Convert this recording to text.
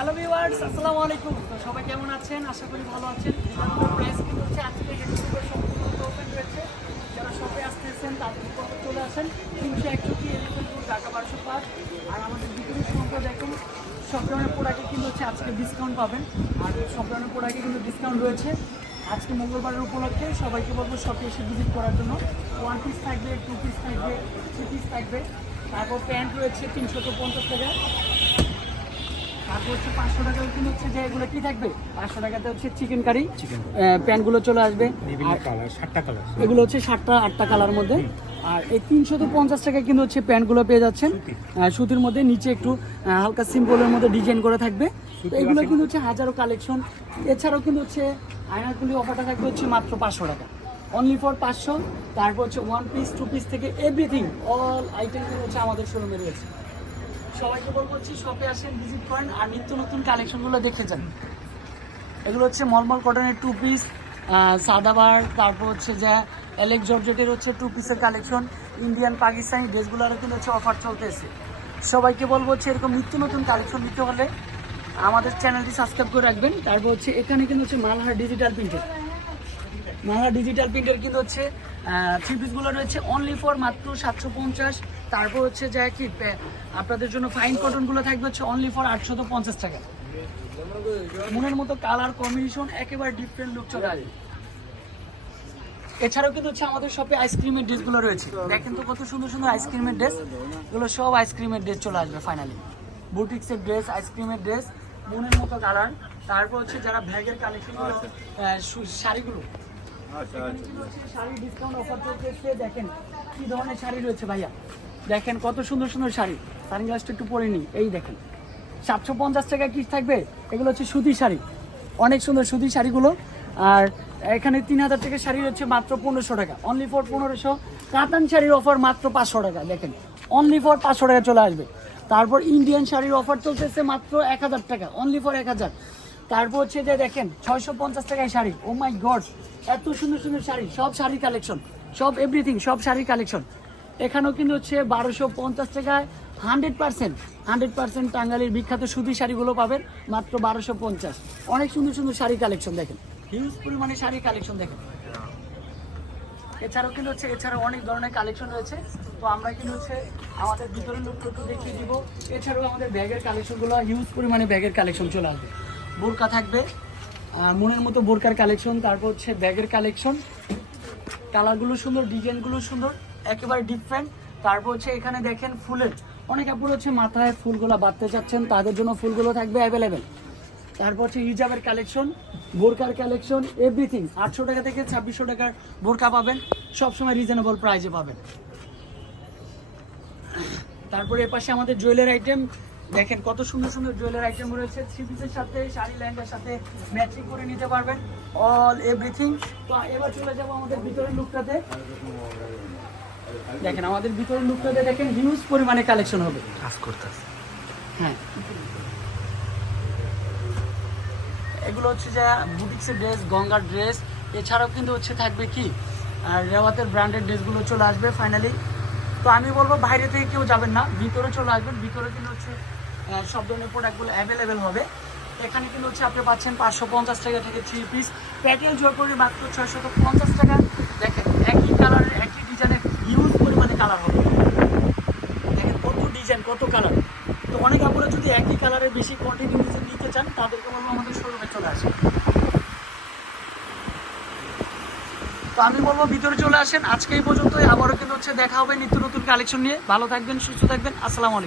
Hello viewers আসসালামু আলাইকুম। তো সবাই কেমন আছেন? আশা করি ভালো আছেন। প্রাইস কিন্তু হচ্ছে আজকে হেডফোনের সম্পূর্ণ ওপেন রয়েছে। যারা শপে আসতেছেন তাদের উপর চলে আসেন। তিনশো একষট্টি এলিফেন্টপুর ঢাকা বারোশো পাঁচ। আর আমাদের বিক্রির সংখ্যা দেখুন, সব ধরনের প্রোডাক্টে কিন্তু হচ্ছে আজকে ডিসকাউন্ট পাবেন। আর সব ধরনের প্রোডাক্টে কিন্তু ডিসকাউন্ট রয়েছে। আজকে মঙ্গলবারের উপলক্ষে সবাইকে বলব শপে এসে ভিজিট করার জন্য। ওয়ান পিস থাকবে টু পিস থাকবে থ্রি পিস থাকবে। তারপর প্যান্ট রয়েছে তিনশো পঞ্চাশ টাকা। তারপর হচ্ছে পাঁচশো টাকা কিন্তু হচ্ছে যে এগুলো কি থাকবে? পাঁচশো টাকাতে হচ্ছে চিকেন কারি প্যান্টগুলো চলে আসবে। কালার সাতটা কালার এগুলো হচ্ছে সাতটা আটটা কালার মধ্যে। আর এই তিনশো তো পঞ্চাশ টাকা কিন্তু হচ্ছে প্যান্টগুলো পেয়ে যাচ্ছেন। সুতির মধ্যে নিচে একটু হালকা সিম্পলের মধ্যে ডিজাইন করে থাকবে। এগুলো কিন্তু হচ্ছে হাজারো কালেকশন এছাড়াও কিন্তু হচ্ছে আয়নাগুলি অফারটা থাকবে হচ্ছে মাত্র পাঁচশো টাকা। অনলি ফর পাঁচশো। তারপর হচ্ছে ওয়ান পিস টু পিস থেকে এভরিথিং অল আইটেম কিন্তু হচ্ছে আমাদের শোরুমে রয়েছে। সবাইকে বলব হচ্ছে শপে আসেন ভিজিট করেন, আর নিত্য নতুন কালেকশনগুলো দেখে যান। এগুলো হচ্ছে মলমল কটনের টু পিস সাদাবার তারপর হচ্ছে যা এলেক জর্জেটের হচ্ছে টু পিসের কালেকশন ইন্ডিয়ান পাকিস্তানি ড্রেসগুলোরও কিন্তু হচ্ছে অফার চলতেছে। সবাইকে বলব হচ্ছে এরকম নিত্য নতুন কালেকশন নিতে হলে আমাদের চ্যানেলটি সাবস্ক্রাইব করে রাখবেন। তারপর হচ্ছে এখানে কিন্তু হচ্ছে মালহার ডিজিটাল প্রিন্টের মালহার ডিজিটাল প্রিন্টের কিন্তু হচ্ছে থ্রি পিসগুলো রয়েছে অনলি ফর মাত্র সাতশো পঞ্চাশ। তারপর হচ্ছে যা কি আপনাদের জন্য ফাইন কটনগুলো থাকবে হচ্ছে অনলি ফর আটশো পঞ্চাশ টাকা। মনের মতো কালার কম্বিনেশন একেবারে ডিফারেন্ট লুক চলে আসবে। এছাড়াও কিন্তু হচ্ছে আমাদের শপে আইসক্রিমের ড্রেসগুলো রয়েছে। দেখেন তো কত সুন্দর সুন্দর আইসক্রিমের ড্রেস এগুলো সব আইসক্রিমের ড্রেস চলে আসবে ফাইনালি বুটিক্সের ড্রেস আইসক্রিমের ড্রেস মনের মতো কালার তারপর হচ্ছে যারা ব্যাগের কালেকশন শাড়িগুলো। এখানে কিন্তু শাড়ি ডিসকাউন্ট অফার চলতেছে। দেখেন কি ধরনের শাড়ি রয়েছে ভাইয়া। দেখেন কত সুন্দর সুন্দর শাড়ি। সানগ্লাসটা একটু পরে নিই। এই দেখেন। সাতশো পঞ্চাশ টাকা কি থাকবে। এগুলো হচ্ছে সুতি শাড়ি। অনেক সুন্দর সুতি শাড়িগুলো। আর এখানে তিন হাজার টাকার শাড়ি হচ্ছে মাত্র পনেরোশো টাকা। অনলি ফর পনেরোশো। কাতান শাড়ির অফার মাত্র পাঁচশো টাকা। দেখেন। অনলি ফর পাঁচশো টাকা চলে আসবে। তারপর ইন্ডিয়ান শাড়ির অফার চলতেছে মাত্র এক হাজার টাকা। অনলি ফর এক হাজার। তারপর হচ্ছে যে দেখেন, ছয়শো পঞ্চাশ টাকায় শাড়ি। ও মাই গড এত সুন্দর সুন্দর শাড়ি। সব শাড়ি কালেকশন সব এভরিথিং সব শাড়ির কালেকশন এখানেও কিন্তু হচ্ছে বারোশো পঞ্চাশ টাকায় হান্ড্রেড পার্সেন্ট হান্ড্রেড পার্সেন্ট টাঙ্গালির বিখ্যাত সুতি শাড়িগুলো পাবেন, মাত্র বারোশো পঞ্চাশ। অনেক সুন্দর সুন্দর শাড়ি কালেকশন দেখেন হিউজ পরিমাণে শাড়ি কালেকশন দেখেন। এছাড়াও কিন্তু হচ্ছে, এছাড়াও অনেক ধরনের কালেকশন রয়েছে। তো আমরা কিন্তু হচ্ছে আমাদের ভিতরের লোক একটু দেখিয়ে দিব। এছাড়াও আমাদের ব্যাগের কালেকশনগুলো হিউজ পরিমাণে ব্যাগের কালেকশন চলে আসবে। বোরকা থাকবে মনের মতো বোরকার কালেকশন তারপর হচ্ছে ব্যাগের কালেকশন কালারগুলো সুন্দর ডিজাইনগুলো সুন্দর। একেবারে ডিফারেন্ট তারপর হচ্ছে এখানে দেখেন ফুলের। অনেক আপুর হচ্ছে মাথায় ফুলগুলো বাঁধতে চাচ্ছেন তাদের জন্য ফুলগুলো থাকবে অ্যাভেলেবেল তারপর হচ্ছে হিজাবের কালেকশন বোরকার কালেকশন এভরিথিং আটশো টাকা থেকে ছাব্বিশশো টাকার বোরকা পাবেন, সবসময় রিজনেবল প্রাইসে পাবেন। তারপরে এপাশে আমাদের জুয়েলারি আইটেম দেখেন কত সুন্দর সুন্দর জুয়েলারি আইটেম রয়েছে। থ্রি পিসের সাথে, শাড়ি ল্যান্ডের সাথে ম্যাচিং করে নিতে পারবেন। অল এভরিথিং তো এবার চলে যাব আমাদের ভিতরের লুকটাতে দেখেন আমাদের ভিতরে লুকটাতে দেখেন হিউজ পরিমাণে কালেকশন হবে। কাজ করতেছে হ্যাঁ। এগুলো হচ্ছে যে বুটিক্সের ড্রেস গঙ্গার ড্রেস এছাড়াও কিন্তু হচ্ছে থাকবে কি? আর রেওয়াতের ব্র্যান্ডেড ড্রেসগুলো চলে আসবে ফাইনালি তো আমি বলব বাইরে থেকে কেউ যাবেন না ভিতরে চলে আসবেন। ভিতরে কিন্তু হচ্ছে সব ধরনের প্রোডাক্টগুলো অ্যাভেলেবেল হবে। এখানে কিন্তু হচ্ছে আপনি পাচ্ছেন পাঁচশো পঞ্চাশ টাকা থেকে থ্রি পিস প্যাটেল জোর করে মাত্র ছয়শো পঞ্চাশ টাকা। দেখেন একই কালারের একই ডিজাইনের হিউজ পরিমাণে কালার হবে। দেখেন কত ডিজাইন কত কালার তো অনেক আপনারা যদি একই কালারের বেশি কোয়ান্টিটি নিতে চান তাদেরকে বলব আমাদের শোরুমে চলে আসে। তো আমি বলব, ভিতরে চলে আসেন। আজকে এই পর্যন্তই। আবারও কিন্তু হচ্ছে দেখা হবে নিত্য নতুন কালেকশন নিয়ে। ভালো থাকবেন, সুস্থ থাকবেন। আসসালামু আলাইকুম।